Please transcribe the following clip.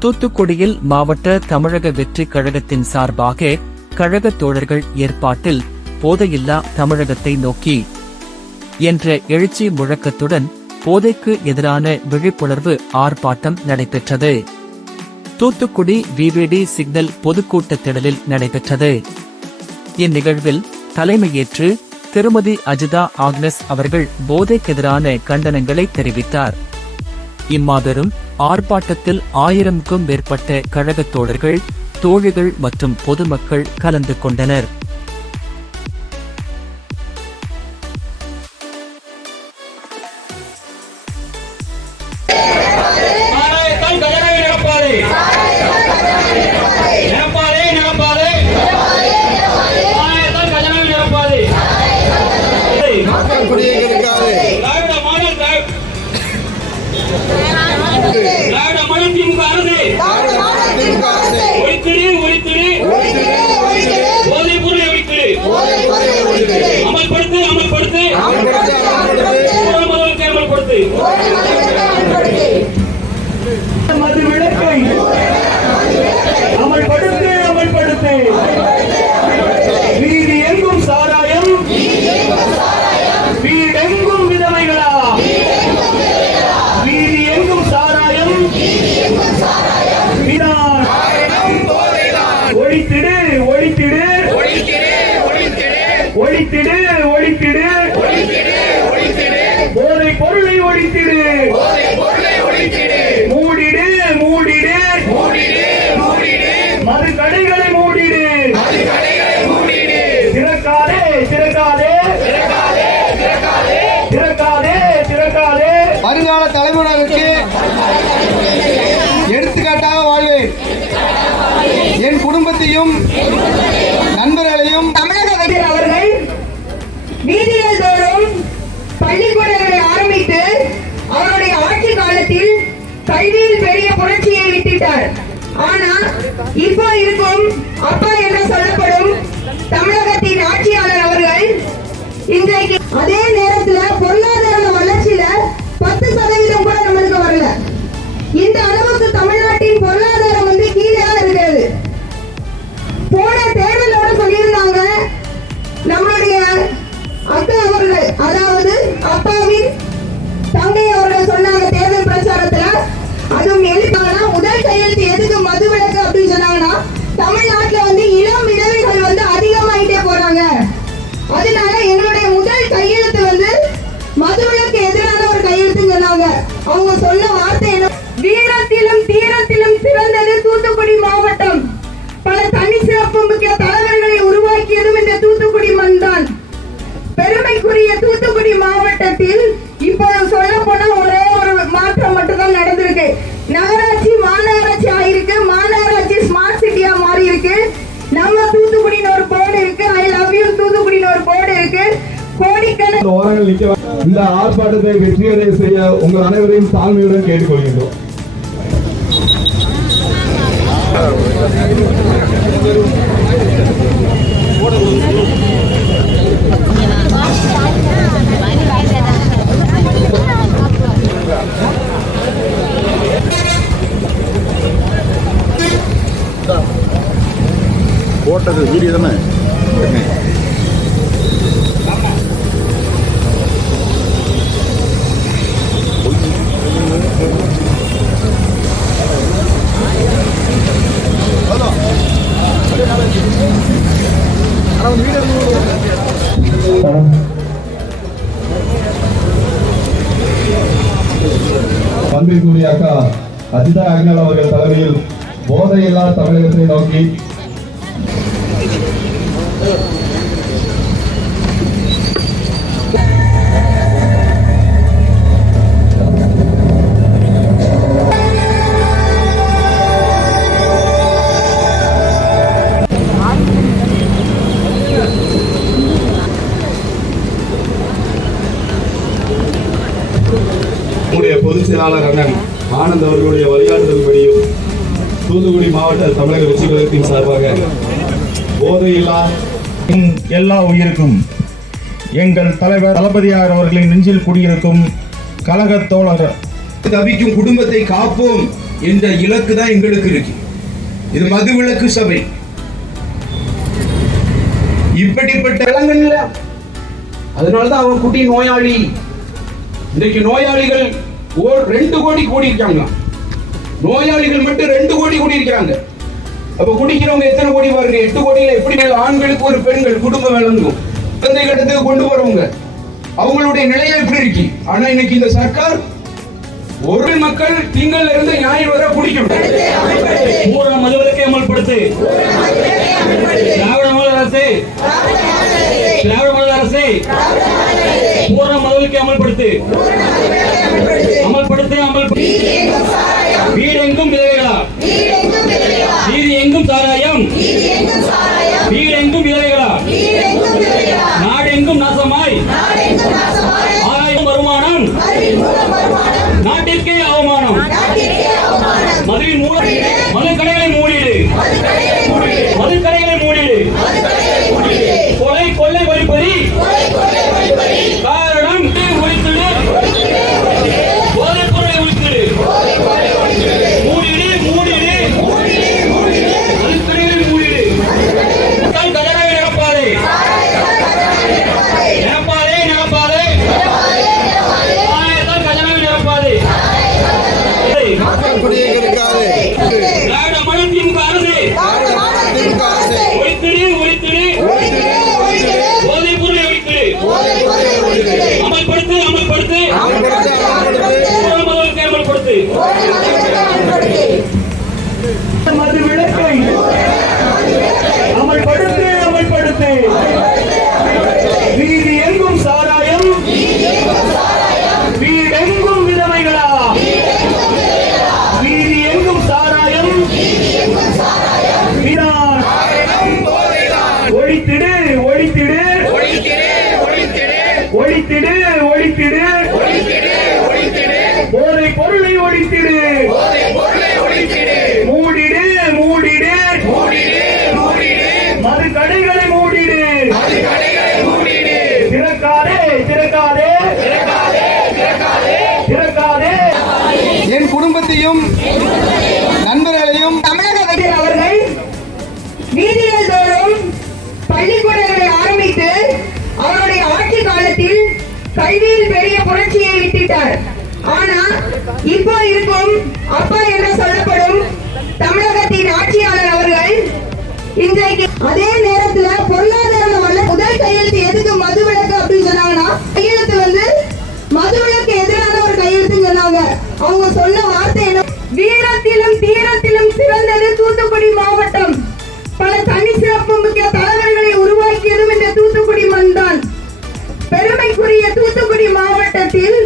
தூத்துக்குடியில் மாவட்ட தமிழக வெற்றி கழகத்தின் சார்பாக கழக தோழர்கள் ஏற்பாட்டில் போதையில்லா தமிழகத்தை நோக்கி என்ற எழுச்சி முழக்கத்துடன் போதைக்கு எதிரான விழிப்புணர்வு ஆர்ப்பாட்டம் நடைபெற்றது. தூத்துக்குடி விவிடி சிக்னல் பொதுக்கூட்டத் திடலில் நடைபெற்றது. இந்நிகழ்வில் தலைமையேற்று திருமதி அஜிதா ஆக்னஸ் அவர்கள் போதைக்கெதிரான கண்டனங்களை தெரிவித்தார். இம்மாபெரும் ஆர்ப்பாட்டத்தில் ஆயிரம்க்கும் மேற்பட்ட கழகத் தோழர்கள் தோழிகள் மற்றும் பொதுமக்கள் கலந்து கொண்டனர். ஒழித்திடு இப்போ இருக்கும் அப்பா என்று சொல்லப்படும் தமிழக என்னன்னா தமிழ்நாட்டுல வந்து இளம் விதவைகள் வந்து அதிகமாயிட்டே போறாங்க. அதனால எங்களுடைய முதல் கையெழுத்து வந்து மதுவிலக்கு எதிரான ஒரு கையெழுத்துன்னு சொன்னாங்க. அவங்க சொன்ன வார்த்தை என்ன? வீரத்திலும் தீரத்திலும் சிறந்தது தூத்துக்குடி மாவட்டம். பல தனி சிறப்பு மிக்க தலைவர்களை உருவாக்கியதும் இந்த தூத்துக்குடி மண் தான் பெருமைக்குரிய தூத்துக்குடி மாவட்டத்தில் இப்போ சொல்ல போனா ஒரே ஒரு மாற்றம் மட்டும்தான் நடந்திருக்கு. நகராட்சி மாநகராட்சி ஆயிருக்கு. மா இருக்கு. நம்ம தூத்துக்குடின்னு ஒரு போர்டு இருக்கு. ஐ லவ் யூ தூத்துக்குடின்னு ஒரு போர்டு இருக்கு. கோடிக்கணக்கு இந்த ஓரங்கள் நிக்க இந்த ஆர்ப்பாட்டத்தை வெற்றியடைய செய்ய உங்கள் அனைவரையும் தாழ்மையுடன் கேட்டுக்கொள்கின்றோம். போட்டது வீடியோ தானே? பன்றிக்குரிய அக்கா அஜிதா அக்னல் அவர்கள் தலைமையில் போதையில்லா தமிழகத்தை நோக்கி அண்ணன் ஆனந்த் அவர்களுடைய வழிகாட்டுதல்படியும் தூத்துக்குடி மாவட்ட தமிழக வெற்றி கழகத்தின் சார்பாக போதையில்லா எல்லா உயிருக்கும் எங்கள் தலைவர் தளபதியார் அவர்களின் நெஞ்சில் குடியிருக்கும் கழகத் தோழர். தவிக்கும் குடும்பத்தை காப்போம் என்ற இலக்கு தான் எங்களுக்கு இருக்கு. இது மதுவிலக்கு சபை. இப்படிப்பட்ட விலங்குல அதனாலதான் அவன் குட்டி நோயாளி. இன்றைக்கு நோயாளிகள் ஓர் ரெண்டு கோடி கூடி இருக்காங்க நோயாளிகள் மட்டும் ரெண்டு கோடி கூடி இருக்கிறாங்க அப்ப குடிக்கிறவங்க எத்தனை கோடி பாருங்க எட்டு கோடியில எப்படி ஆண்களுக்கு ஒரு பெண்கள் குடும்பம் விளங்கும் குழந்தை கட்டத்துக்கு கொண்டு போறவங்க அவங்களுடைய நிலையை எப்படி இருக்கு? ஆனா இன்னைக்கு இந்த சர்க்கார் ஒரு மக்கள் திங்கள்ல இருந்து ஞாயிறு வரை குடிக்கும் பூரண மதுவிலக்கை அமல்படுத்து. திராவிட மாடல் அரசு. திராவிட மாடல் அரசு. பூரண மதுவிலக்கை அமல்படுத்து. சாராயம் அமல்படுத்து. அமல்படுத்து. ஒழித்திடு ஒழித்திடு. போதை பொருளை ஒழித்திடு. கல்வியில் பெரிய புரட்சியை விட்டுட்டார் ஆனா இப்போ இருக்கும் அப்பா என்று சொல்லப்படும் தமிழகத்தின் ஆட்சியாளர் அவர்கள் இன்றைக்கு அதே நேரத்துல பொருளாதாரம் வல்ல முதல் கையெழுத்து எதுக்கு மது விளக்கு அப்படின்னு சொன்னாங்கன்னா கையெழுத்து வந்து மது விளக்கு எதிரான ஒரு கையெழுத்துன்னு சொன்னாங்க. அவங்க சொன்ன வார்த்தை என்ன? வீரத்திலும் தீரத்திலும் சிறந்தது தூத்துக்குடி மாவட்டம். பல தனி சிறப்பு கேட்டதால் போராட்டத்தில்